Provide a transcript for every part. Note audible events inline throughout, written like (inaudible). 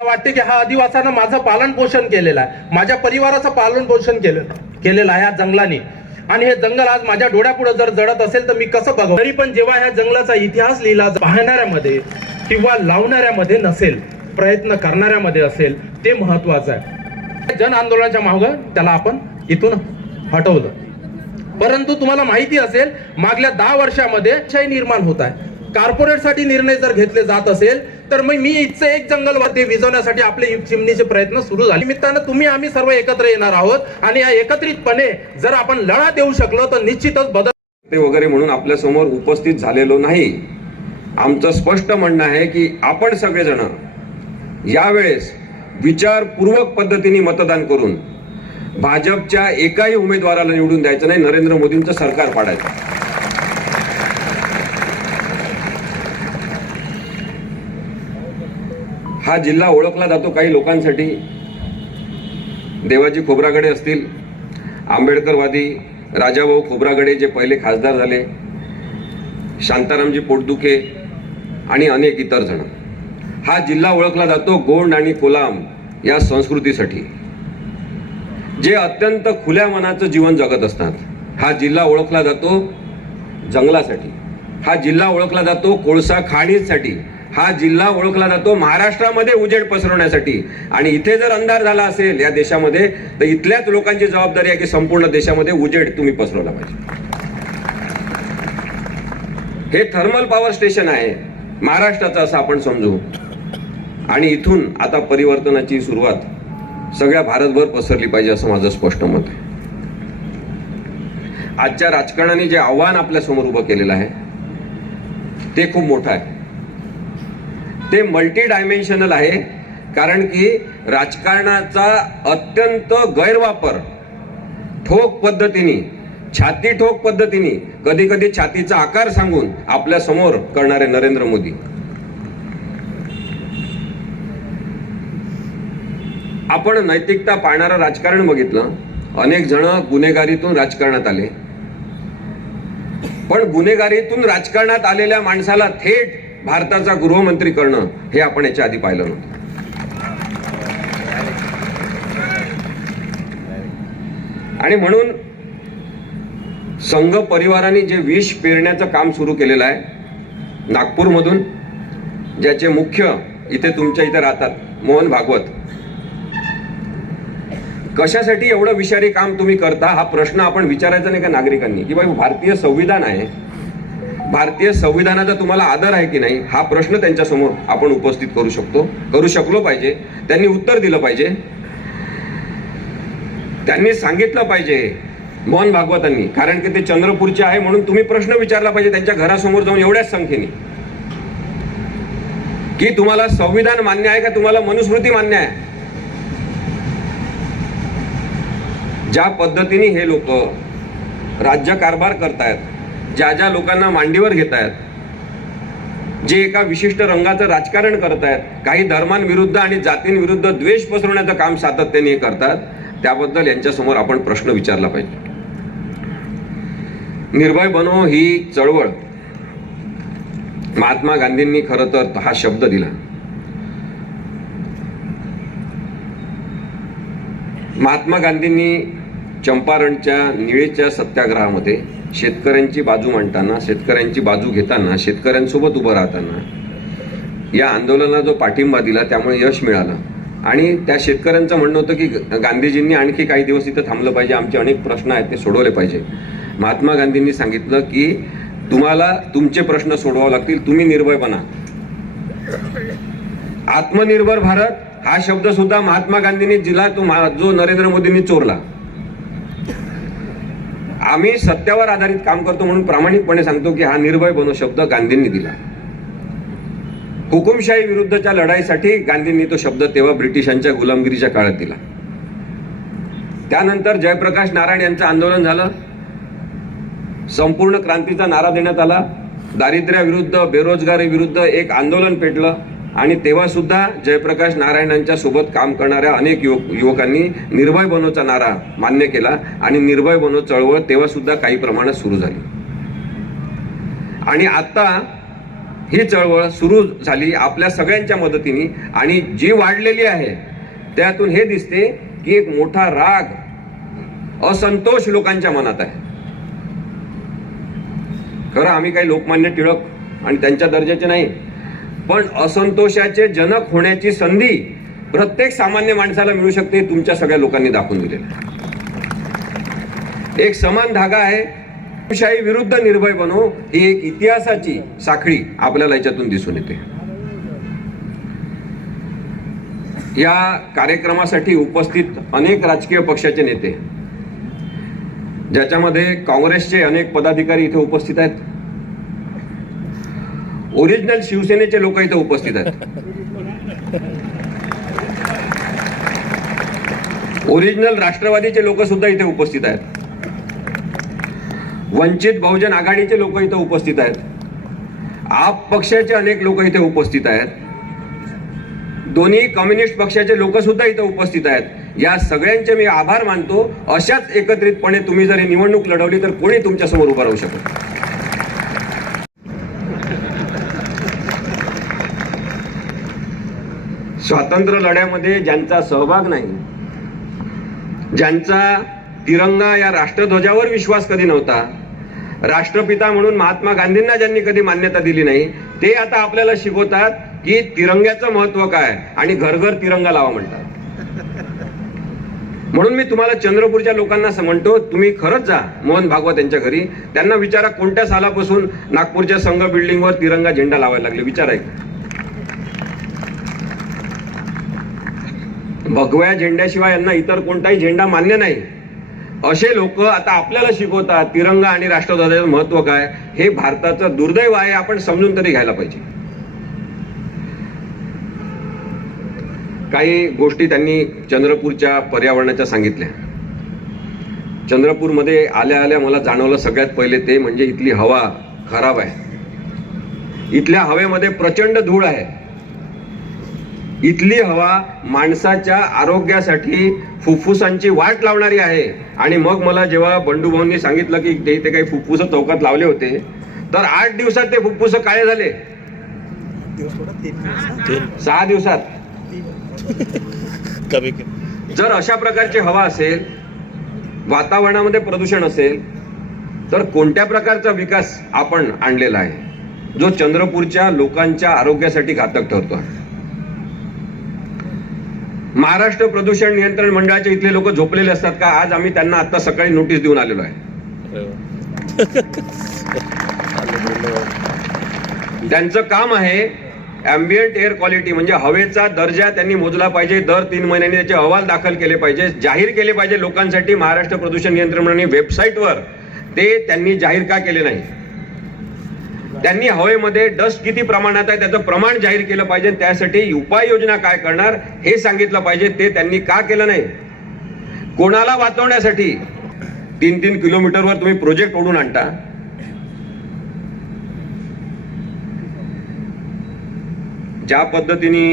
मला वाटते की हा आदिवासानं माझं पालन पोषण केलेलं आहे. माझ्या परिवाराचं पालन पोषण केलं केलेलं आहे या जंगलाने. आणि हे जंगल आज माझ्या डोळ्यापुढे जर जडत असेल तर मी कसं बघू तरी पण जेव्हा ह्या जंगलाचा इतिहास लिहिला पाहणाऱ्यामध्ये किंवा लावणाऱ्यामध्ये नसेल प्रयत्न करणाऱ्यामध्ये असेल ते महत्वाचं आहे. जन आंदोलनाच्या मागं त्याला आपण इथून हटवलं. परंतु तुम्हाला माहिती असेल मागल्या दहा वर्षामध्ये क्षय निर्माण होत आहे. कॉर्पोरेटसाठी निर्णय जर घेतले जात असेल तर मग मी इथचं एक जंगलवादी विजवण्यासाठी आपले चिमणीचे प्रयत्न सुरू झाले. निमित्तानं तुम्ही आम्ही सर्व एकत्र येणार आहोत आणि या एकत्रितपणे जर आपण लढा देऊ शकलो तर निश्चितच बदल वगैरे म्हणून आपल्यासमोर उपस्थित झालेलो नाही. आमचं स्पष्ट म्हणणं आहे की आपण सगळेजण यावेळेस विचारपूर्वक पद्धतीने मतदान करून भाजपच्या एकाही उमेदवाराला निवडून द्यायचं नाही नरेंद्र मोदींचं सरकार पाडायचं. हा जिल्हा ओळखला जातो काही लोकांसाठी. देवाजी खोब्रागडे असतील आंबेडकरवादी राजाभाऊ खोब्रागडे जे पहिले खासदार झाले शांतारामजी पोटदुखे आणि अनेक इतर जण. हा जिल्हा ओळखला जातो गोंड आणि कोलाम या संस्कृतीसाठी. जे अत्यंत खुल्या मनाचं जीवन जगत असतात. हा जिल्हा ओळखला जातो जंगलासाठी. हा जिल्हा ओळखला जातो कोळसा खाणीसाठी हा जिल्हा ओळखला जातो महाराष्ट्रामध्ये उजेड पसरवण्यासाठी. आणि इथे जर अंधार झाला असेल या देशामध्ये तर इथल्याच लोकांची जबाबदारी आहे की संपूर्ण देशामध्ये उजेड तुम्ही पसरवला पाहिजे. हे थर्मल पॉवर स्टेशन आहे महाराष्ट्राचं असं आपण समजू. आणि इथून आता परिवर्तनाची सुरुवात सगळ्या भारतभर पसरली पाहिजे असं माझं स्पष्ट मत आहे. आजच्या राजकारणाने जे आव्हान आपल्यासमोर उभं केलेलं आहे ते खूप मोठं आहे. ते मल्टी डायमेन्शनल आहे. कारण की राजकारणाचा अत्यंत गैरवापर ठोक पद्धतीने छाती ठोक पद्धतीने कधी कधी छातीचा आकार सांगून आपल्यासमोर करणारे नरेंद्र मोदी. आपण नैतिकता पाळणारं राजकारण बघितलं. अनेक जण गुन्हेगारीतून राजकारणात आले. पण गुन्हेगारीतून राजकारणात आलेल्या माणसाला थेट भारताचा गृहमंत्री करणं हे आपण याच्या आधी पाहिलं नव्हतं. आणि म्हणून संघ परिवाराने जे विष पेरण्याचं काम सुरू केलेलं आहे नागपूरमधून ज्याचे मुख्य इथे तुमच्या इथे राहतात मोहन भागवत कशासाठी एवढं विषारी काम तुम्ही करता हा प्रश्न आपण विचारायचा नाही का नागरिकांनी? की बाई भारतीय संविधान आहे भारतीय संविधानाचा तुम्हाला आदर आहे की नाही हा प्रश्न त्यांच्यासमोर आपण उपस्थित करू शकतो. करू शकलो पाहिजे. त्यांनी उत्तर दिलं पाहिजे. त्यांनी सांगितलं पाहिजे. मोहन भागवतांनी. कारण की ते चंद्रपूरचे आहे म्हणून तुम्ही प्रश्न विचारला पाहिजे त्यांच्या घरासमोर जाऊन एवढ्याच संख्येने. की तुम्हाला संविधान मान्य आहे का? तुम्हाला मनुस्मृती मान्य आहे? ज्या पद्धतीने हे लोक राज्यकारभार करतायत ज्या ज्या लोकांना मांडीवर घेत आहेत जे एका विशिष्ट रंगाचं राजकारण करत आहेत काही धर्मांविरुद्ध आणि जातींविरुद्ध द्वेष पसरवण्याचं काम सातत्याने करतात त्याबद्दल यांच्यासमोर आपण प्रश्न विचारला पाहिजे. निर्भय बनो ही चळवळ. महात्मा गांधींनी खरं तर हा शब्द दिला. महात्मा गांधींनी चंपारणच्या निळेच्या सत्याग्रहामध्ये शेतकऱ्यांची बाजू मांडताना शेतकऱ्यांची बाजू घेताना शेतकऱ्यांसोबत उभं राहताना या आंदोलनाला जो पाठिंबा दिला त्यामुळे यश मिळालं. आणि त्या शेतकऱ्यांचं म्हणणं होतं की गांधीजींनी आणखी काही दिवस इथं थांबलं पाहिजे. आमचे अनेक प्रश्न आहेत ते सोडवले पाहिजे. महात्मा गांधींनी सांगितलं की तुम्हाला तुमचे प्रश्न सोडवावे लागतील तुम्ही निर्भय बना. आत्मनिर्भर भारत हा शब्द सुद्धा महात्मा गांधींनी दिला तो जो नरेंद्र मोदींनी चोरला. आम्ही सत्यावर आधारित काम करतो म्हणून प्रामाणिकपणे सांगतो की हा निर्भय बनो शब्द गांधींनी दिला. हुकुमशाही विरुद्धच्या लढाईसाठी गांधींनी तो शब्द तेव्हा ब्रिटिशांच्या गुलामगिरीच्या काळात दिला. त्यानंतर जयप्रकाश नारायण यांचं आंदोलन झालं. संपूर्ण क्रांतीचा नारा देण्यात आला. दारिद्र्याविरुद्ध बेरोजगारी विरुद्ध एक आंदोलन पेटलं. आणि तेव्हा सुद्धा जयप्रकाश नारायणांच्या सोबत काम करणाऱ्या अनेक युवक युवकांनी निर्भय बनोचा नारा मान्य केला आणि निर्भय बनो चळवळ तेव्हा सुद्धा काही प्रमाणात सुरू झाली. आणि आता ही चळवळ सुरू झाली आपल्या सगळ्यांच्या मदतीने आणि जी वाढलेली आहे त्यातून हे दिसते की एक मोठा राग असंतोष लोकांच्या मनात आहे. खरं आम्ही काही लोकमान्य टिळक आणि त्यांच्या दर्जाचे नाही पण असंतोषाचे जनक होण्याची संधी प्रत्येक सामान्य माणसाला मिळू शकते तुमच्या सगळ्या लोकांनी दाखवून दिलेलं एक समान धागा आहे. शाही विरुद्ध निर्भय बनो ही एक इतिहासाची साखळी आपल्याला याच्यातून दिसून येते. या कार्यक्रमासाठी उपस्थित अनेक राजकीय पक्षाचे नेते ज्याच्यामध्ये काँग्रेसचे अनेक पदाधिकारी इथे उपस्थित आहेत. ओरिजिनल शिवसेनेचे लोक इथे उपस्थित आहेत. ओरिजिनल राष्ट्रवादीचे लोक सुद्धा इथे उपस्थित आहेत. वंचित बहुजन आघाडीचे लोक इथे उपस्थित आहेत. आप पक्षाचे अनेक लोक इथे उपस्थित आहेत. दोन्ही कम्युनिस्ट पक्षाचे लोक सुद्धा इथे उपस्थित आहेत. या सगळ्यांचे मी आभार मानतो. अशाच एकत्रितपणे तुम्ही जर ही निवडणूक लढवली तर कोणी तुमच्यासमोर उभं राहू शकत स्वातंत्र्य लढ्यामध्ये ज्यांचा सहभाग नाही ज्यांचा तिरंगा या राष्ट्रध्वजावर विश्वास कधी नव्हता राष्ट्रपिता म्हणून महात्मा गांधींना ज्यांनी कधी मान्यता दिली नाही ते आता आपल्याला शिकवतात की तिरंग्याचं महत्त्व काय आणि घर घर तिरंगा लावा म्हणतात. म्हणून मी तुम्हाला चंद्रपूरच्या लोकांना असं म्हणतो तुम्ही खरंच जा मोहन भागवत यांच्या घरी. त्यांना विचारा कोणत्या सालापासून नागपूरच्या संघ बिल्डिंगवर तिरंगा झेंडा लावायला लागले विचारा भगव्या झेंड्याशिवाय यांना इतर कोणताही झेंडा मान्य नाही. असे लोक आता आपल्याला शिकवतात तिरंगा आणि राष्ट्रध्वजाचं महत्त्व काय? हे भारताचं दुर्दैव आहे आपण समजून तरी घ्यायला पाहिजे. काही गोष्टी त्यांनी चंद्रपूरच्या पर्यावरणाच्या सांगितल्या. चंद्रपूरमध्ये आल्या आल्या मला जाणवलं सगळ्यात पहिले ते म्हणजे इथली हवा खराब आहे. इथल्या हवेमध्ये प्रचंड धूळ आहे. इथली हवा माणसाच्या आरोग्यासाठी फुफ्फुसांची वाट लावणारी आहे. आणि मग मला जेव्हा बंडू भाऊंनी सांगितलं की ते इथे काही फुफ्फुस चौकात लावले होते तर आठ दिवसात ते फुफ्फुस काळे झाले. सहा दिवसात. जर अशा प्रकारची हवा असेल वातावरणामध्ये प्रदूषण असेल तर कोणत्या प्रकारचा विकास आपण आणलेला आहे? जो चंद्रपूरच्या लोकांच्या आरोग्यासाठी घातक ठरतो. आहे महाराष्ट्र प्रदूषण नियंत्रण मंडळाचे इथले लोक झोपलेले असतात का? आज आम्ही त्यांना आता सकाळी नोटीस देऊन आलेलो आहे. त्यांचं काम आहे अँबियंट एअर क्वालिटी म्हणजे हवेचा दर्जा त्यांनी मोजला पाहिजे. दर तीन महिन्यांनी त्याचे अहवाल दाखल केले पाहिजे. जाहीर केले पाहिजे लोकांसाठी महाराष्ट्र प्रदूषण नियंत्रण मंडळाने वेबसाईटवर ते त्यांनी जाहीर का केले नाही? त्यांनी हवेमध्ये डस्ट किती प्रमाणात आहे त्याचं प्रमाण जाहीर केलं पाहिजे त्यासाठी उपाययोजना काय करणार हे सांगितलं पाहिजे ते त्यांनी का केलं नाही? कोणाला वाचवण्यासाठी तीन तीन किलोमीटरवर तुम्ही प्रोजेक्ट ओढून आणता? ज्या पद्धतीने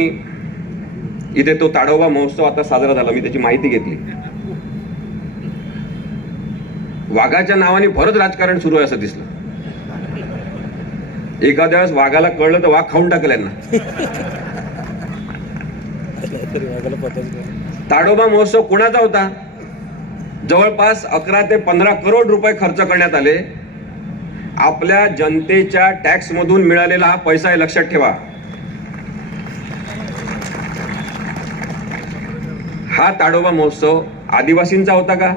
इथे तो ताडोबा महोत्सव आता साजरा झाला मी त्याची माहिती घेतली. वाघाच्या नावाने भरत राजकारण सुरू आहे असं दिसलं. एखाद्या वेळेस वाघाला कळलं तर वाघ खाऊन टाकलं यांना. तरी वागायला पद्धत नाही ताडोबा महोत्सव कुणाचा होता? जवळपास अकरा ते पंधरा करोड रुपये खर्च करण्यात आले. आपल्या जनतेच्या टॅक्स मधून मिळालेला हा पैसा आहे लक्षात ठेवा. हा ताडोबा महोत्सव आदिवासींचा होता का?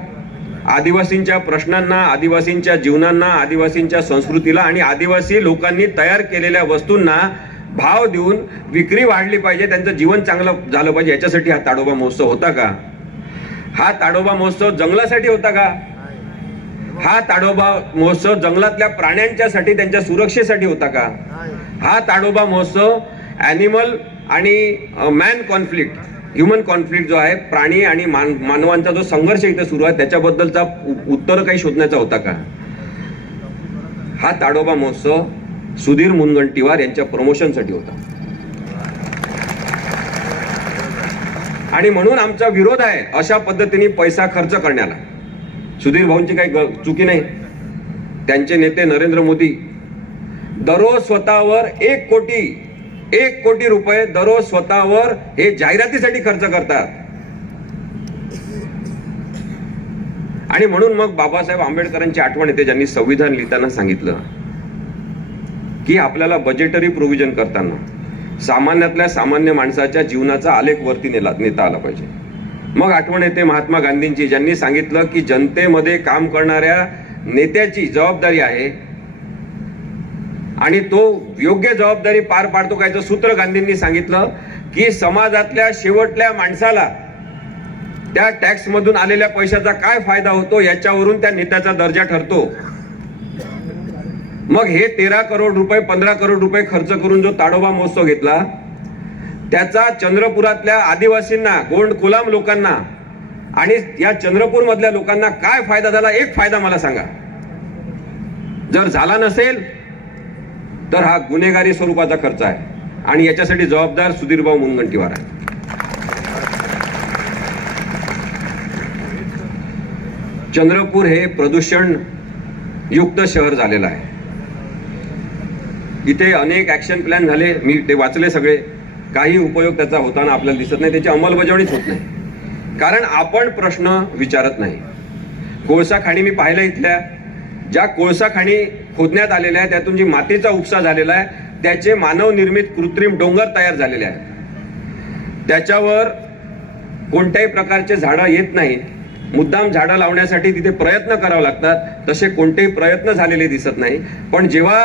आदिवासींच्या प्रश्नांना आदिवासींच्या जीवनांना आदिवासींच्या संस्कृतीला आणि आदिवासी लोकांनी तयार केलेल्या वस्तूंना भाव देऊन विक्री वाढली पाहिजे त्यांचं जीवन चांगलं झालं पाहिजे. याच्यासाठी हा ताडोबा महोत्सव होता का? हा ताडोबा महोत्सव जंगलासाठी होता का? हा ताडोबा महोत्सव जंगलातल्या प्राण्यांच्यासाठी त्यांच्या सुरक्षेसाठी होता का? हा ताडोबा महोत्सव ॲनिमल आणि मॅन कॉन्फ्लिक्ट ह्युमन कॉन्फ्लिक्ट जो आहे प्राणी आणि मान मानवांचा जो संघर्ष इथे सुरू आहे त्याच्याबद्दलचा उत्तर काही शोधण्याचा होता का? हा ताडोबा महोत्सव सुधीर मुनगंटीवार यांच्या प्रमोशनसाठी होता. आणि म्हणून आमचा विरोध आहे अशा पद्धतीने पैसा खर्च करण्याला. सुधीर भाऊंची काही ग- चुकी नाही. त्यांचे नेते नरेंद्र मोदी दररोज स्वतःवर एक कोटी एक कोटी रुपये दररोज स्वतःवर हे जाहिरातीसाठी खर्च करतात. आणि म्हणून मग बाबासाहेब आंबेडकरांची आठवण येते ज्यांनी संविधान लिहिताना सांगितलं की आपल्याला बजेटरी प्रोव्हिजन करताना सामान्यातल्या सामान्य माणसाच्या जीवनाचा आलेख वरती नेला नेता आला पाहिजे. मग आठवण येते महात्मा गांधींची ज्यांनी सांगितलं की जनतेमध्ये काम करणाऱ्या नेत्याची जबाबदारी आहे आणि तो योग्य जबाबदारी पार पाडतो का याचं सूत्र गांधींनी सांगितलं की समाजातल्या शेवटल्या माणसाला त्या टॅक्स मधून आलेल्या पैशाचा काय फायदा होतो याच्यावरून त्या नेत्याचा दर्जा ठरतो. मग हे तेरा करोड रुपये पंधरा करोड रुपये खर्च करून जो ताडोबा महोत्सव घेतला त्याचा चंद्रपुरातल्या आदिवासींना गोंड कुलाम लोकांना आणि या चंद्रपूर मधल्या लोकांना काय फायदा झाला? एक फायदा मला सांगा. जर झाला नसेल तर हा गुन्हेगारी स्वरूपाचा खर्च आहे. आणि याच्यासाठी जबाबदार सुधीरभाऊ मुनगंटीवार आहे. चंद्रपूर हे प्रदूषण युक्त शहर झालेलं आहे. इथे अनेक ॲक्शन प्लॅन झाले. मी ते वाचले सगळे. काही उपयोग त्याचा होताना आपल्याला दिसत नाही. त्याची अंमलबजावणीच होत नाही. कारण आपण प्रश्न विचारत नाही. कोळसा खाणी मी पाहिलं इथल्या. ज्या कोळसा खाणी खोदण्यात आलेल्या आहे त्यातून जी मातीचा उपसा झालेला आहे त्याचे मानवनिर्मित कृत्रिम डोंगर तयार झालेले आहेत. त्याच्यावर कोणत्याही प्रकारचे झाडं येत नाहीत मुद्दाम झाडं लावण्यासाठी तिथे प्रयत्न करावे लागतात. तसे कोणतेही प्रयत्न झालेले दिसत नाही. पण जेव्हा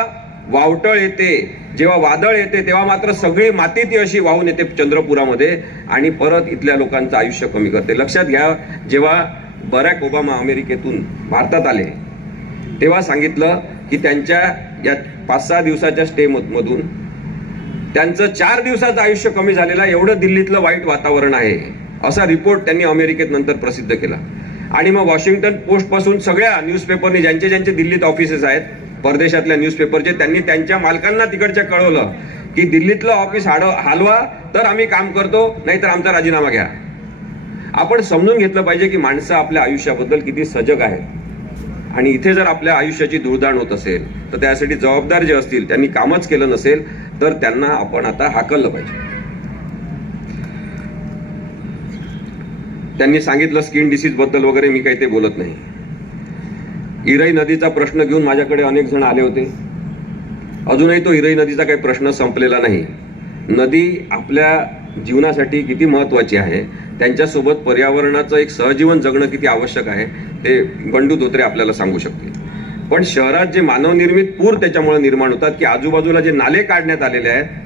वावटळ येते जेव्हा वादळ येते तेव्हा मात्र सगळी माती ती अशी वाहून येते चंद्रपुरामध्ये आणि परत इथल्या लोकांचं आयुष्य कमी करते. लक्षात घ्या जेव्हा बराक ओबामा अमेरिकेतून भारतात आले तेव्हा सांगितलं की त्यांच्या या पाच सहा दिवसाच्या स्टे मधून त्यांचं चार दिवसाचं आयुष्य कमी झालेलं आहे एवढं दिल्लीतलं वाईट वातावरण आहे असा रिपोर्ट त्यांनी अमेरिकेत नंतर प्रसिद्ध केला. आणि मग वॉशिंग्टन पोस्टपासून सगळ्या न्यूजपेपरने ज्यांचे ज्यांचे दिल्लीत ऑफिसेस आहेत परदेशातल्या न्यूजपेपरचे त्यांनी त्यांच्या मालकांना तिकडच्या कळवलं की दिल्लीतलं ऑफिस हाड हलवा तर आम्ही काम करतो नाहीतर आमचा राजीनामा घ्या. आपण समजून घेतलं पाहिजे की माणसं आपल्या आयुष्याबद्दल किती सजग आहेत. आणि इथे जर आपल्या आयुष्याची धुळदाण होत असेल तर त्यासाठी जबाबदार जे असतील त्यांनी कामच केलं नसेल तर त्यांना आपण आता हाकललं पाहिजे. त्यांनी सांगितलं स्किन डिसीजबद्दल वगैरे मी काही ते बोलत नाही. इराई नदीचा प्रश्न घेऊन माझ्याकडे अनेक जण आले होते. अजूनही तो इराई नदीचा काही प्रश्न संपलेला नाही. नदी आपल्या जीवनासाठी किती महत्वाची आहे त्यांच्यासोबत पर्यावरणाचं एक सहजीवन जगणं किती आवश्यक आहे ते बंडू धोत्रे आपल्याला सांगू शकतील. पण शहरात जे मानवनिर्मित पूर त्याच्यामुळे निर्माण होतात की आजूबाजूला जे नाले काढण्यात आलेले आहेत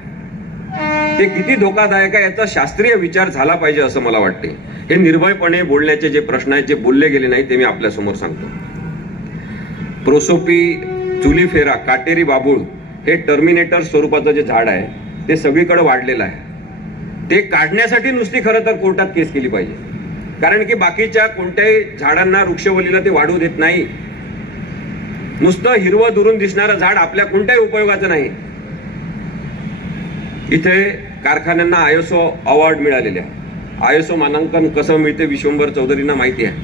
ते किती धोकादायक आहे याचा शास्त्रीय विचार झाला पाहिजे असं मला वाटते. हे निर्भयपणे बोलण्याचे जे प्रश्न आहेत जे बोलले गेले नाही ते मी आपल्यासमोर सांगतो. प्रोसोपी चुलीफेरा काटेरी बाबूळ हे टर्मिनेटर स्वरूपाचं जे झाड आहे ते सगळीकडे वाढलेलं आहे. ते काढण्यासाठी नुसती खरं तर कोर्टात केस केली पाहिजे. कारण की बाकीच्या कोणत्याही झाडांना वृक्षवलीला ते वाढू देत नाही. नुसतं हिरवं दुरून दिसणारं झाड आपल्या कोणत्याही उपयोगाचं नाही. इथे कारखान्यांना आयोसो अवॉर्ड मिळालेले आहे. आयोसो मानांकन कसं मिळते विश्वंभर चौधरींना माहिती आहे.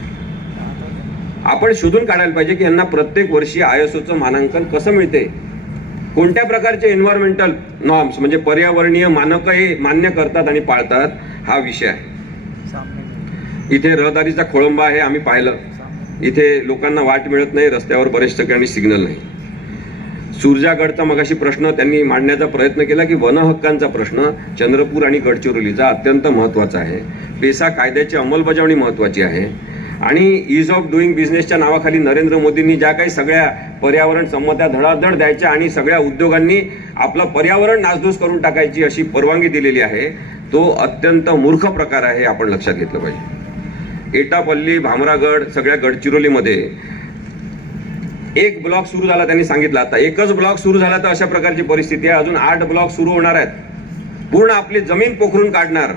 आपण शोधून काढायला पाहिजे की यांना प्रत्येक वर्षी आयोसोचं मानांकन कसं मिळते. कोणत्या प्रकारचे एन्व्हायरमेंटल नॉर्म्स म्हणजे पर्यावरणीय मानक हे मान्य करतात आणि पाळतात हा विषय आहे. इथे रहदारीचा खोळंबा आहे आम्ही पाहिलं. इथे लोकांना वाट मिळत नाही रस्त्यावर बरेच ठिकाणी सिग्नल नाही. सुरजागडचा मगाशी प्रश्न त्यांनी मांडण्याचा प्रयत्न केला की वन हक्कांचा प्रश्न चंद्रपूर आणि गडचिरोलीचा अत्यंत महत्त्वाचा आहे. पेसा कायद्याची अंमलबजावणी महत्वाची आहे. आणि इज ऑफ डुईंग बिझनेसच्या नावाखाली नरेंद्र मोदींनी ज्या काही सगळ्या पर्यावरण संमत्या धडाधड द्यायच्या आणि सगळ्या उद्योगांनी आपलं पर्यावरण नासधूस करून टाकायची अशी परवानगी दिलेली आहे तो अत्यंत मूर्ख प्रकार आहे आपण लक्षात घेतलं पाहिजे. एटापल्ली भामरागड सगळ्या गडचिरोलीमध्ये एक ब्लॉक सुरू झाला त्यांनी सांगितलं. आता एकच ब्लॉक सुरू झाला तर अशा प्रकारची परिस्थिती आहे. अजून आठ ब्लॉक सुरू होणार आहेत. पूर्ण आपली जमीन पोखरून काढणार.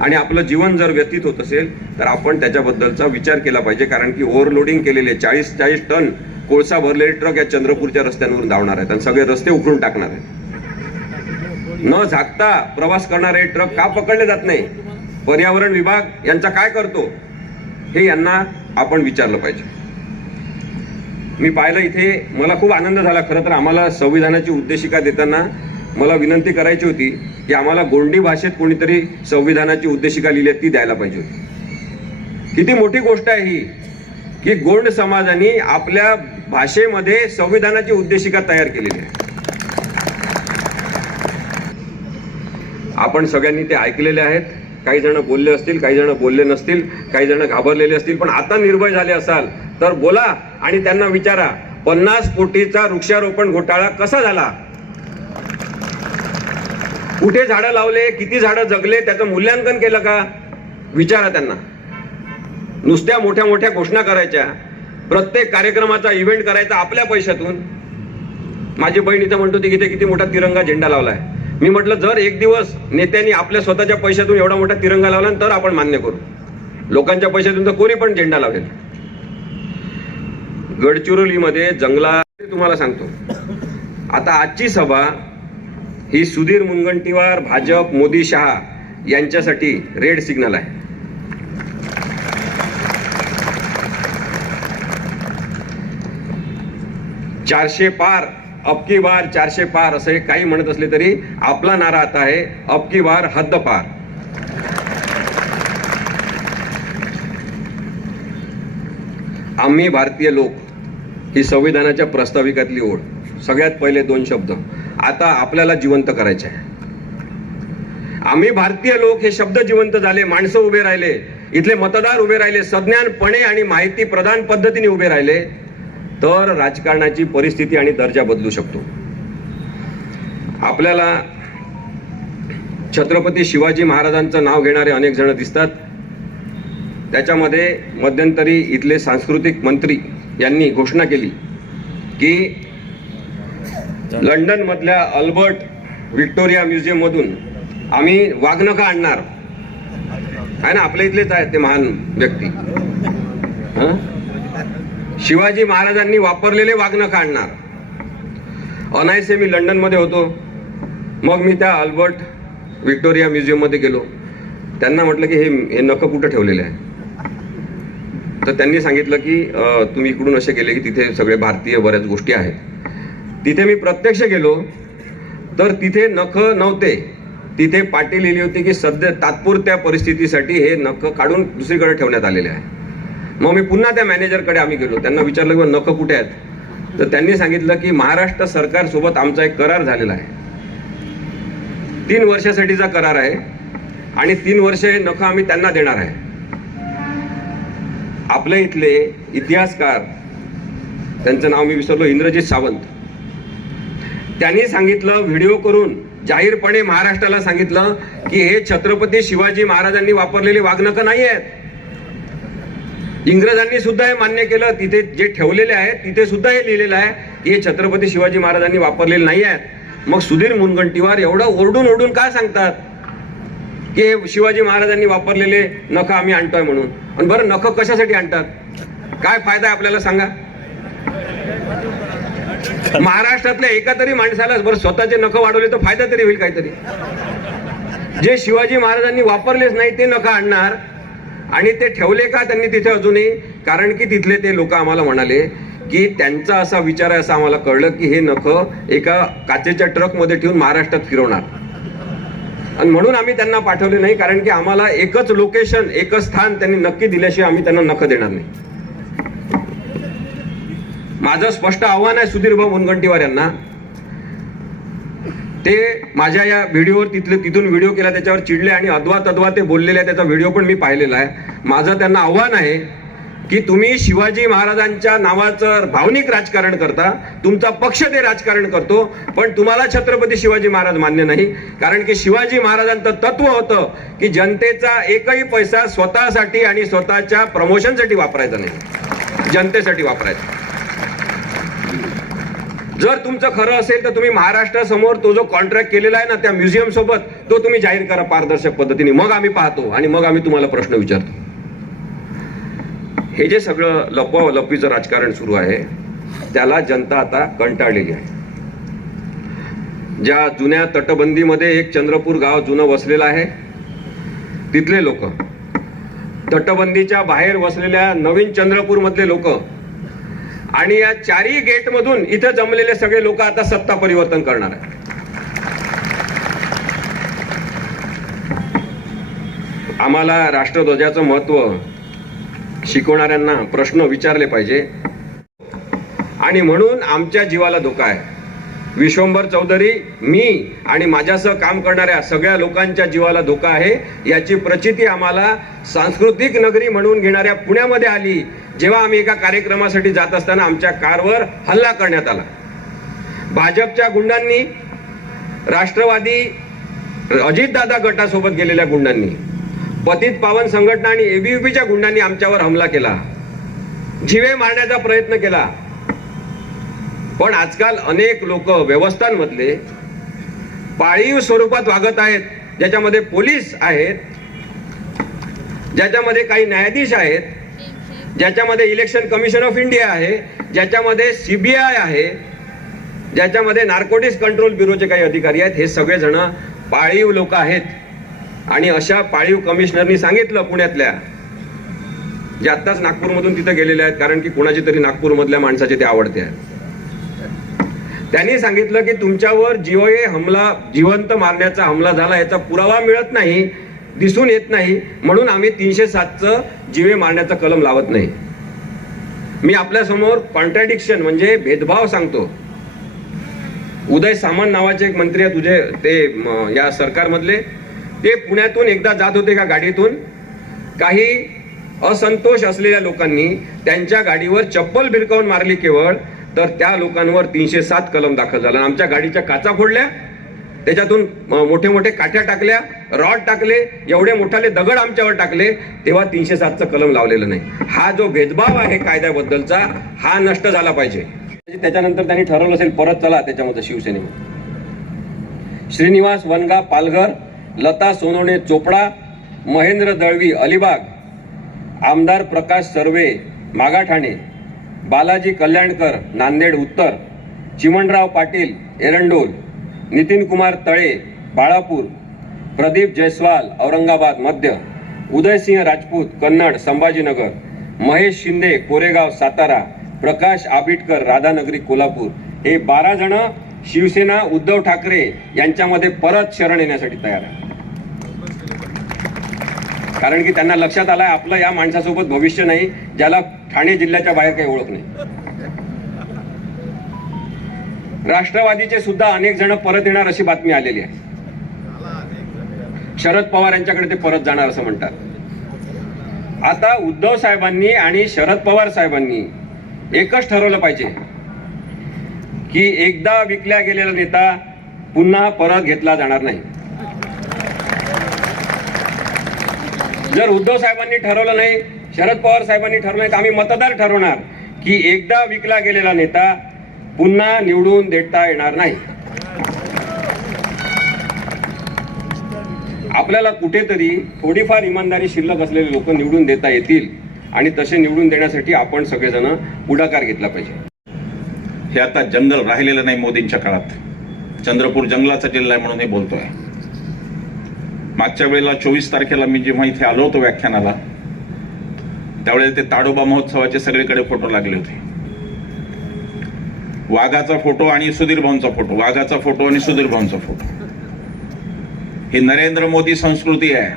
आणि आपलं जीवन जर व्यतीत होत असेल तर आपण त्याच्याबद्दलचा विचार केला पाहिजे. कारण की ओव्हरलोडिंग केलेले चाळीस चाळीस टन कोळसा भरलेले ट्रक या चंद्रपूरच्या रस्त्यांवरून धावणार आहेत आणि सगळे रस्ते उखडून टाकणार आहेत. न झाकता प्रवास करणारे ट्रक का पकडले जात नाही? पर्यावरण विभाग यांचा काय करतो? हे यांना आपण विचारलं पाहिजे. मी पाहिलं इथे मला खूप आनंद झाला. खरं तर आम्हाला संविधानाची उद्देशिका देताना मला विनंती करायची होती की आम्हाला गोंडी भाषेत कोणीतरी संविधानाची उद्देशिका लिहिली आहे ती द्यायला पाहिजे होती. किती मोठी गोष्ट आहे ही की गोंड समाजाने आपल्या भाषेमध्ये संविधानाची उद्देशिका तयार केलेली आहे. आपण सगळ्यांनी ते ऐकलेले आहेत. काही जण बोलले असतील काही जण बोलले नसतील काही जण घाबरलेले असतील पण आता निर्भय झाले असाल तर बोला आणि त्यांना विचारा पन्नास कोटीचा वृक्षारोपण घोटाळा कसा झाला? कुठे झाडं लावले किती झाडं जगले त्याचं मूल्यांकन केलं का? विचारा त्यांना. नुसत्या मोठ्या मोठ्या घोषणा करायच्या. प्रत्येक कार्यक्रमाचा इव्हेंट करायचा आपल्या पैशातून. माझी बहीण इथं म्हणतो की इथे किती मोठा तिरंगा झेंडा लावलाय. मी म्हटलं जर एक दिवस नेत्यांनी आपल्या स्वतःच्या पैशातून एवढा मोठा तिरंगा लावला तर आपण मान्य करू. लोकांच्या पैशातून तर कोणी पण झेंडा लावेल. गडचिरोलीमध्ये जंगला तुम्हाला सांगतो. आता आजची सभा ही सुधीर मुनगंटीवार भाजप मोदी शहा यांच्यासाठी रेड सिग्नल आहे. चारशे पार अबकी बार चारशे पार असे काही म्हणत असले तरी आपला नारा आता आहे अबकी बार हद्द पार. आम्ही भारतीय लोक ही संविधानाच्या प्रस्ताविकातली ओढ सगळ्यात पहिले दोन शब्द. आता आपल्याला जिवंत करायचे आहे. आम्ही भारतीय लोक हे शब्द जिवंत झाले माणसं उभे राहिले इथले मतदार उभे राहिले सज्ञानपणे आणि माहिती प्रदान पद्धतीने उभे राहिले तर राजकारणाची परिस्थिती आणि दर्जा बदलू शकतो. आपल्याला छत्रपती शिवाजी महाराजांचं नाव घेणारे अनेक जण दिसतात. त्याच्यामध्ये मध्यंतरी इथले सांस्कृतिक मंत्री यांनी घोषणा केली की लंडन मधल्या अल्बर्ट व्हिक्टोरिया म्युझियम मधून आम्ही वाघनखं आणणार. आहे ना? आपल्या इथलेच आहेत ते महान व्यक्ती. शिवाजी महाराजांनी वापरलेले वाघनखं आणणार. अनायसे मी लंडनमध्ये होतो. मग मी त्या अल्बर्ट व्हिक्टोरिया म्युझियममध्ये गेलो. त्यांना म्हटलं की हे हे नखं कुठं ठेवलेले आहे? तर त्यांनी सांगितलं की तुम्ही इकडून असे गेले की तिथे सगळे भारतीय बऱ्याच गोष्टी आहेत. तिथे मी प्रत्यक्ष गेलो. तर तिथे नख नव्हते. तिथे पाटी लिहिली होती की सध्या तात्पुरत्या परिस्थितीसाठी हे नख काढून दुसरीकडे ठेवण्यात आलेले आहे. मग मी पुन्हा त्या मॅनेजरकडे आम्ही गेलो. त्यांना विचारलं की नख कुठे आहेत? तर त्यांनी सांगितलं की महाराष्ट्र सरकारसोबत आमचा एक करार झालेला आहे. तीन वर्षासाठीचा करार आहे आणि तीन वर्ष हे नख आम्ही त्यांना देणार आहे. आपल्या इथले इतिहासकार त्यांचं नाव मी विसरलो इंद्रजित सावंत. त्यांनी सांगितलं व्हिडिओ करून जाहीरपणे महाराष्ट्राला सांगितलं की हे छत्रपती शिवाजी महाराजांनी वापरलेले वागणकं नाही आहेत? इंग्रजांनी सुद्धा हे मान्य केलं. तिथे जे ठेवलेले आहेत तिथे सुद्धा हे लिहिलेलं आहे की हे छत्रपती शिवाजी महाराजांनी वापरलेले नाही आहेत. मग सुधीर मुनगंटीवार एवढं ओरडून ओरडून का सांगतात की हे शिवाजी महाराजांनी वापरलेले नख आम्ही आणतोय म्हणून? पण बरं नख कशासाठी आणतात? काय फायदा आहे आपल्याला सांगा? (laughs) महाराष्ट्रातल्या एका तरी माणसाला बरं स्वतःचे नख वाढवले तर फायदा तरी होईल काहीतरी. जे शिवाजी महाराजांनी वापरलेच नाही ते नख आणणार आणि ते ठेवले का त्यांनी तिथे अजूनही? कारण की तिथले ते लोक आम्हाला म्हणाले की त्यांचा असा विचार आहे असं आम्हाला कळलं की हे नख एका काचेच्या ट्रकमध्ये ठेवून महाराष्ट्रात फिरवणार. आणि म्हणून आम्ही त्यांना पाठवले नाही कारण की आम्हाला एकच लोकेशन एकच स्थान त्यांनी नक्की दिल्याशिवाय आम्ही त्यांना नख देणार नाही. माझं स्पष्ट आव्हान आहे सुधीर भाऊ मुनगंटीवार यांना. ते माझ्या या व्हिडिओवर तिथले तिथून व्हिडिओ केला त्याच्यावर चिडले आणि अद्वा तद्वा ते बोललेले आहे त्याचा व्हिडिओ पण मी पाहिलेला आहे. माझं त्यांना आव्हान आहे की तुम्ही शिवाजी महाराजांच्या नावाचं भावनिक राजकारण करता तुमचा पक्ष ते राजकारण करतो पण तुम्हाला छत्रपती शिवाजी महाराज मान्य नाही. कारण की शिवाजी महाराजांचं तत्व होतं की जनतेचा एकही पैसा स्वतःसाठी आणि स्वतःच्या प्रमोशनसाठी वापरायचा नाही. जनतेसाठी वापरायचा. जर तुमचं खरं असेल तर तुम्ही महाराष्ट्रासमोर तो जो कॉन्ट्रॅक्ट केलेला आहे ना त्या म्युझियम सोबत तो तुम्ही जाहीर करा पारदर्शक पद्धतीने. मग आम्ही पाहतो आणि मग आम्ही तुम्हाला प्रश्न विचारतो. हे जे सगळं लपवा लपवीचं राजकारण सुरू आहे त्याला जनता आता कंटाळलेली आहे. ज्या जुन्या तटबंदीमध्ये एक चंद्रपूर गाव जुनं वसलेलं आहे तिथले लोक तटबंदीच्या बाहेर वसलेल्या नवीन चंद्रपूर मधले लोक आणि या चारही गेटमधून इथं जमलेले सगळे लोक आता सत्ता परिवर्तन करणार आहेत. आम्हाला राष्ट्रध्वजाचं महत्त्व शिकवणाऱ्यांना प्रश्न विचारले पाहिजे. आणि म्हणून आमच्या जीवाला धोका आहे. विश्वंभर चौधरी मी आणि माझ्यासह काम करणाऱ्या सगळ्या लोकांच्या जीवाला धोका आहे. याची प्रचिती आम्हाला सांस्कृतिक नगरी म्हणून घेणाऱ्या पुण्यामध्ये आली जेव्हा आम्ही एका कार्यक्रमासाठी जात असताना आमच्या कारवर हल्ला करण्यात आला. भाजपच्या गुंडांनी राष्ट्रवादी अजितदादा गटासोबत गेलेल्या गुंडांनी पतित पावन संघटना आणि एबीव्हीपीच्या गुंडांनी आमच्यावर हमला केला. जिवे मारण्याचा प्रयत्न केला. पण आजकाल अनेक लोक व्यवस्थांमधले पाळीव स्वरूपात वागत आहेत ज्याच्यामध्ये पोलीस आहेत ज्याच्यामध्ये काही न्यायाधीश आहेत ज्याच्यामध्ये इलेक्शन कमिशन ऑफ इंडिया आहे ज्याच्यामध्ये सीबीआय आहे ज्याच्यामध्ये नार्कोटिक्स कंट्रोल ब्युरोचे काही अधिकारी आहेत हे सगळेजण पाळीव लोक आहेत. आणि अशा पाळीव कमिशनरनी सांगितलं पुण्यातल्या जे आत्ताच नागपूरमधून तिथं गेलेले आहेत कारण की कुणाची तरी नागपूरमधल्या माणसाचे ते आवडते आहेत. त्यांनी सांगितलं की तुमच्यावर जीओए हमला जिवंत मारण्याचा हमला झाला याचा पुरावा मिळत नाही दिसून येत नाही म्हणून आम्ही तीनशे सातचं जीवे मारण्याचा कलम लावत नाही. मी आपल्यासमोर कॉन्ट्रॅडिक्शन म्हणजे भेदभाव सांगतो. उदय सामंत नावाचे एक मंत्री आहे तुझे ते या सरकारमधले. ते पुण्यातून एकदा जात होते का गाडीतून. काही असंतोष असलेल्या लोकांनी त्यांच्या गाडीवर चप्पल भिरकावून मारली केवळ. तर त्या लोकांवर तीनशे सात कलम दाखल झाला. आमच्या गाडीच्या काचा फोडल्या त्याच्यातून मोठे मोठे काठ्या टाकल्या रॉड टाकले एवढे मोठाले दगड आमच्यावर टाकले तेव्हा तीनशे सातचं कलम लावलेलं नाही. हा जो भेदभाव आहे कायद्याबद्दलचा हा नष्ट झाला पाहिजे. म्हणजे त्याच्यानंतर त्यांनी ठरवलं असेल परत चला त्याच्यामध्ये शिवसेनेमध्ये श्रीनिवास वनगा पालघर लता सोनवणे चोपडा महेंद्र दळवी अलिबाग आमदार प्रकाश सर्वे मागाठाणे बालाजी कल्याणकर नांदेड उत्तर चिमणराव पाटील एरंडोल नितीन कुमार तळे बाळापूर प्रदीप जयस्वाल औरंगाबाद मध्य उदयसिंह राजपूत कन्नड संभाजीनगर महेश शिंदे कोरेगाव सातारा प्रकाश आबिटकर राधानगरी कोल्हापूर हे बारा जण शिवसेना उद्धव ठाकरे यांच्यामध्ये परत शरण येण्यासाठी तयार आहे कारण की त्यांना लक्षात आलंय आपलं या माणसासोबत भविष्य नाही ज्याला ठाणे जिल्ह्याच्या बाहेर काही ओळख नाही. राष्ट्रवादीचे सुद्धा अनेक जण परत येणार अशी बातमी आलेली आहे. शरद पवार यांच्याकडे ते परत जाणार असं म्हणतात. आता उद्धव साहेबांनी आणि शरद पवार साहेबांनी एकच ठरवलं पाहिजे की एकदा विकल्या गेलेला नेता पुन्हा परत घेतला जाणार नाही. जर उद्धव साहेबांनी ठरवलं नाही शरद पवार साहेबांनी ठरवलं नाही तर आम्ही मतदार ठरवणार की एकदा विकला गेलेला नेता पुन्हा निवडून देता येणार नाही. आपल्याला कुठेतरी थोडीफार इमानदारी शिल्लक असलेले लोक निवडून देता येतील आणि तसे निवडून देण्यासाठी आपण सगळेजण पुढाकार घेतला पाहिजे. हे आता जंगल राहिलेलं नाही मोदींच्या काळात. चंद्रपूर जंगलाचा जिल्हा आहे म्हणून हे बोलतोय. मागच्या वेळेला चोवीस तारखेला मी जेव्हा इथे आलो होतो व्याख्यानाला त्यावेळेला ते ताडोबा महोत्सवाचे सगळीकडे फोटो लागले होते. वाघाचा फोटो आणि सुधीर भाऊंचा फोटो वाघाचा फोटो आणि सुधीर भाऊंचा फोटो. ही नरेंद्र मोदी संस्कृती आहे.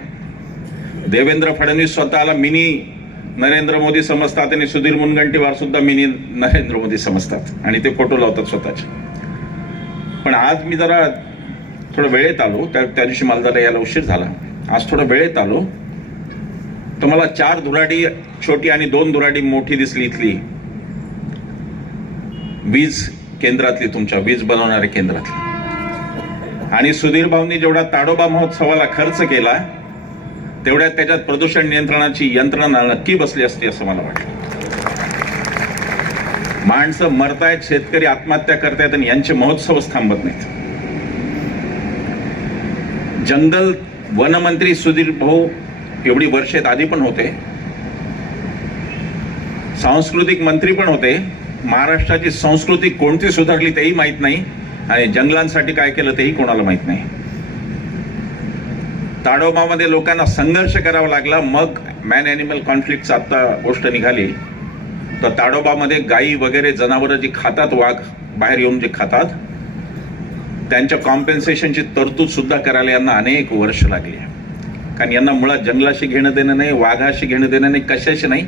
देवेंद्र फडणवीस स्वतःला मिनी नरेंद्र मोदी समजतात आणि सुधीर मुनगंटीवार सुद्धा मिनी नरेंद्र मोदी समजतात आणि ते फोटो लावतात स्वतःचे. पण आज मी जरा थोडं वेळेत आलो. त्या त्या दिवशी मला जरा यायला उशीर झाला. आज थोडं वेळेत आलो. तर मला चार धुराडी छोटी आणि दोन धुराडी मोठी दिसली इथली. वीज केंद्रातली तुमच्या वीज बनवणाऱ्या केंद्रातली. आणि सुधीर भाऊंनी जेवढा ताडोबा महोत्सवाला खर्च केला तेवढ्या त्याच्यात प्रदूषण नियंत्रणाची यंत्रणा नक्की बसली असती असं मला वाटलं. माणसं मरतायत शेतकरी आत्महत्या करतायत आणि यांचे महोत्सवच थांबत नाहीत. जंगल वनमंत्री सुधीर भाऊ एवढी वर्षेत आधी पण होते. सांस्कृतिक मंत्री पण होते. महाराष्ट्राची संस्कृती कोणती सुधारली तेही माहीत नाही आणि जंगलांसाठी काय केलं तेही कोणाला माहीत नाही. ताडोबामध्ये लोकांना संघर्ष करावा लागला मग मॅन ॲनिमल कॉन्फ्लिक्ट आता गोष्ट निघाली. तर ताडोबामध्ये गायी वगैरे जनावरं जी खातात वाघ बाहेर येऊन जे खातात त्यांच्या कॉम्पेन्सेशनची तरतूद सुद्धा करायला यांना अनेक वर्ष लागली कारण यांना मुळात जंगलाशी घेणं देणं नाही वाघाशी घेणं देणं नाही कशाशी नाही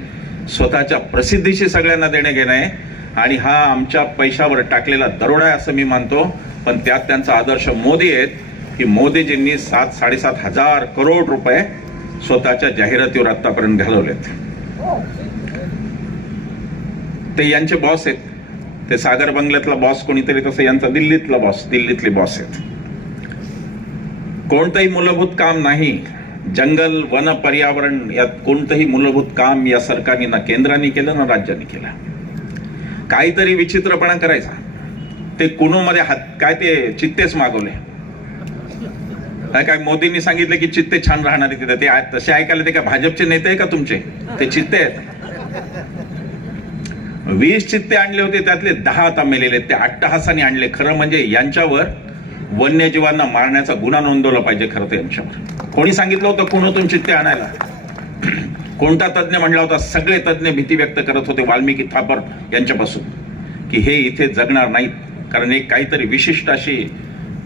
स्वतःच्या प्रसिद्धीशी सगळ्यांना देणं घेणं आहे. आणि हा आमच्या पैशावर टाकलेला दरोडा आहे असं मी मानतो. पण त्यात त्यांचा आदर्श मोदी आहेत. की मोदीजींनी सात साडेसात हजार करोड रुपये स्वतःच्या जाहिरातीवर आतापर्यंत घालवलेत. ते यांचे बॉस आहेत. ते सागर बंगल्यातला बॉस कोणीतरी तसं यांचा दिल्लीतला बॉस दिल्लीतले बॉस आहेत. कोणतंही मूलभूत काम नाही. जंगल वन पर्यावरण यात कोणतंही मूलभूत काम या सरकारने ना केंद्राने केलं ना राज्याने केलं. काहीतरी विचित्रपणा करायचा. ते कुणूमध्ये हात काय ते चित्तेच मागवले. काय काय मोदींनी सांगितलं की चित्ते छान राहणार आहे तिथे. ते तसे ऐकायला ते काय भाजपचे नेते आहे का तुमचे? ते चित्ते आहेत. वीस चित्ते आणले होते त्यातले दहा आता मेलेले ते अट्टहासाने आणले. खरं म्हणजे यांच्यावर वन्यजीवांना मारण्याचा गुन्हा नोंदवला पाहिजे खरं तर यांच्यावर. कोणी सांगितलं होतं कोणतून चित्ते आणायला? (clears throat) कोणता तज्ज्ञ म्हणला होता? सगळे तज्ज्ञ भीती व्यक्त करत होते वाल्मिकी थापर यांच्यापासून की हे इथे जगणार नाहीत. कारण एक काहीतरी विशिष्ट अशी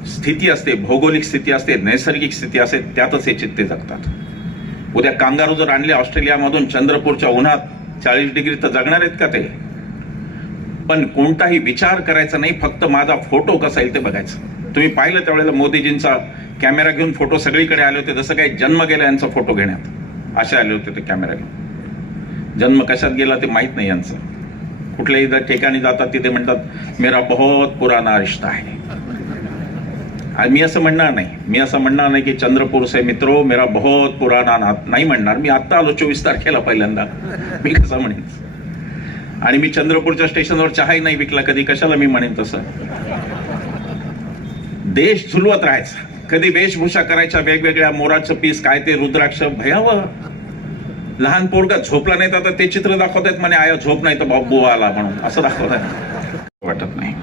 स्थिती असते भौगोलिक स्थिती असते नैसर्गिक स्थिती असते त्यातच हे चित्ते जगतात. उद्या कामगार जर आणले ऑस्ट्रेलियामधून चंद्रपूरच्या उन्हात चाळीस डिग्री तर जगणार आहेत का ते? पण कोणताही विचार करायचा नाही फक्त माझा फोटो कसा येईल ते बघायचं. तुम्ही पाहिलं त्यावेळेला मोदीजींचा कॅमेरा घेऊन फोटो सगळीकडे आले होते जसं काही जन्म गेला यांचा फोटो घेण्यात. असे आले होते ते कॅमेरा घेऊन. जन्म कशात गेला ते माहीत नाही यांचं. कुठल्याही जर ठिकाणी जातात तिथे म्हणतात मेरा बहुत पुराना रिश्ता आहे आणि मी असं म्हणणार नाही. मी असं म्हणणार नाही की चंद्रपूर से मित्रो मेरा बहुत पुराना नात नाही म्हणणार. मी आत्ता आलो चोवीस तारखेला पहिल्यांदा. मी कसं म्हणेन? आणि मी चंद्रपूरच्या स्टेशनवर चहाही नाही विकला कधी. कशाला मी म्हणेन तसं? देश झुलवत राहायचा. कधी वेशभूषा करायच्या वेगवेगळ्या मोराचं पीस काय ते रुद्राक्ष भयावह. लहान पोरगा झोपला नाही तर ते चित्र दाखवतायत म्हणे आया झोप नाही तर बाबू आला म्हणून. असं दाखवत वाटत नाही.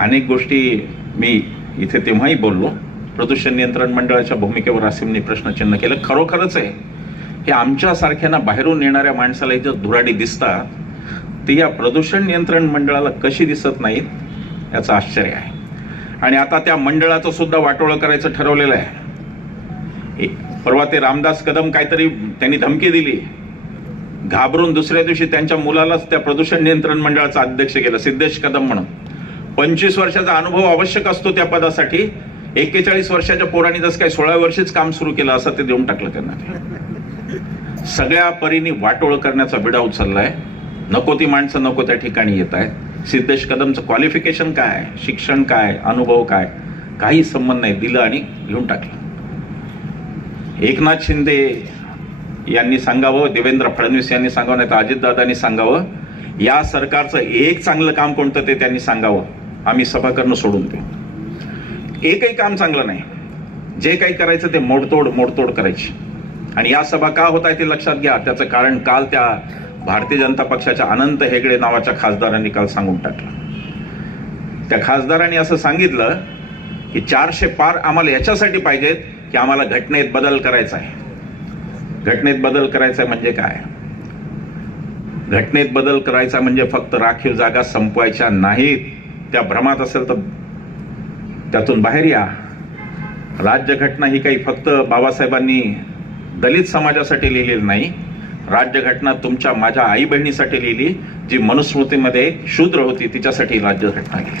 अनेक गोष्टी मी इथे तेव्हाही बोललो. प्रदूषण नियंत्रण मंडळाच्या भूमिकेवर असीमने प्रश्नचिन्ह केलं. खरोखरच आहे. हे आमच्यासारख्यांना बाहेरून येणाऱ्या माणसाला जर धुराडी दिसतात ती या प्रदूषण नियंत्रण मंडळाला कशी दिसत नाहीत याचं आश्चर्य आहे. आणि आता त्या मंडळाचं सुद्धा वाटोळं करायचं ठरवलेलं आहे. परवा ते रामदास कदम काहीतरी त्यांनी धमकी दिली. घाबरून दुसऱ्या दिवशी त्यांच्या मुलालाच त्या प्रदूषण नियंत्रण मंडळाचा अध्यक्ष केलं सिद्धेश कदम म्हणून. पंचवीस वर्षाचा अनुभव आवश्यक असतो त्या पदासाठी. एक्केचाळीस वर्षाच्या पोरांनी जसं काही सोळा वर्षीच काम सुरू केलं असं ते देऊन टाकलं त्यांना. सगळ्या परीने वाटोळ करण्याचा विडा उचललाय. नको ती माणसं नको त्या ठिकाणी येत आहेत. सिद्धेश कदमचं क्वालिफिकेशन काय? शिक्षण काय? अनुभव काय? काही संबंध नाही. दिलं आणि घेऊन टाकलं. एकनाथ शिंदे यांनी सांगावं देवेंद्र फडणवीस यांनी सांगावं नाही तर अजितदादांनी सांगावं. या सरकारचं एक चांगलं काम कोणतं ते त्यांनी सांगावं. आम्ही सभा करणं सोडून देऊ. एकही काम चांगलं नाही. जे काही करायचं ते मोडतोड मोडतोड करायची. आणि या सभा का होत आहे ते लक्षात घ्या. त्याचं कारण काल त्या भारतीय जनता पक्षाच्या अनंत हेगडे नावाच्या खासदारांनी काल सांगून टाकलं. त्या खासदारांनी असं सांगितलं की चारशे पार आम्हाला याच्यासाठी पाहिजेत की आम्हाला घटनेत बदल करायचा आहे. घटनेत बदल करायचा म्हणजे काय? घटनेत बदल करायचा म्हणजे फक्त राखीव जागा संपवायच्या नाहीत. त्या भ्रमात असेल तर त्यातून बाहेर या. राज्यघटना ही काही फक्त बाबासाहेबांनी दलित समाजासाठी लिहिलेली नाही. राज्यघटना तुमच्या माझ्या आई बहिणीसाठी लिहिली जी मनुस्मृतीमध्ये शूद्र होती तिच्यासाठी राज्यघटना लिहिली.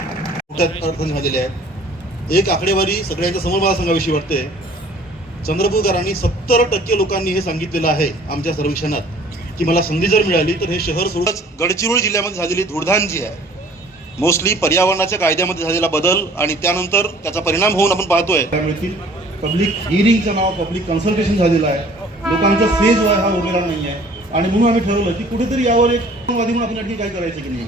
एक आकडेवारी सगळ्यांच्या समोर मला सांगाविषयी वाटते. चंद्रपूरकरांनी सत्तर टक्के लोकांनी हे सांगितलेलं आहे आमच्या सर्वेक्षणात की मला संधी जर मिळाली तर हे शहर सोडूनच गडचिरोली जिल्ह्यामध्ये झालेली धुडधान जी आहे मोस्टली पर्यावरणाच्या कायद्यामध्ये झालेला बदल आणि त्यानंतर त्याचा परिणाम होऊन आपण पाहतोय. पब्लिक हिअरिंगचं नाव पब्लिक कन्सल्टेशन झालेलं आहे लोकांचा फेज जो आहे हा उरलेला नाही आहे आणि म्हणून आम्ही ठरवलं की कुठेतरी यावर एक वादी म्हणून आपण या काय करायचं की नाही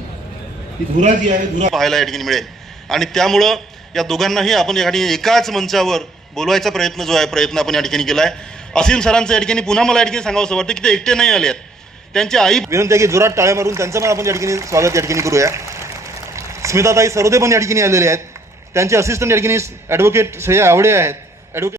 ती धुरा जी आहे धुरा पाहायला या ठिकाणी मिळेल आणि त्यामुळं या दोघांनाही आपण या ठिकाणी एकाच मंचावर बोलवायचा प्रयत्न जो आहे प्रयत्न आपण या ठिकाणी केला आहे असीम सरांचं या ठिकाणी पुन्हा मला या ठिकाणी सांगावं वाटतं की ते एकटे नाही आले आहेत त्यांची आई विनंती आहे की जोरात टाळ्या मारून त्यांचं पण आपण या ठिकाणी स्वागत या ठिकाणी करूया स्मिताताई सरोदे पण या ठिकाणी आलेले आहेत त्यांचे असिस्टंट या ठिकाणी ॲडव्होकेट श्रेया आवडे आहेत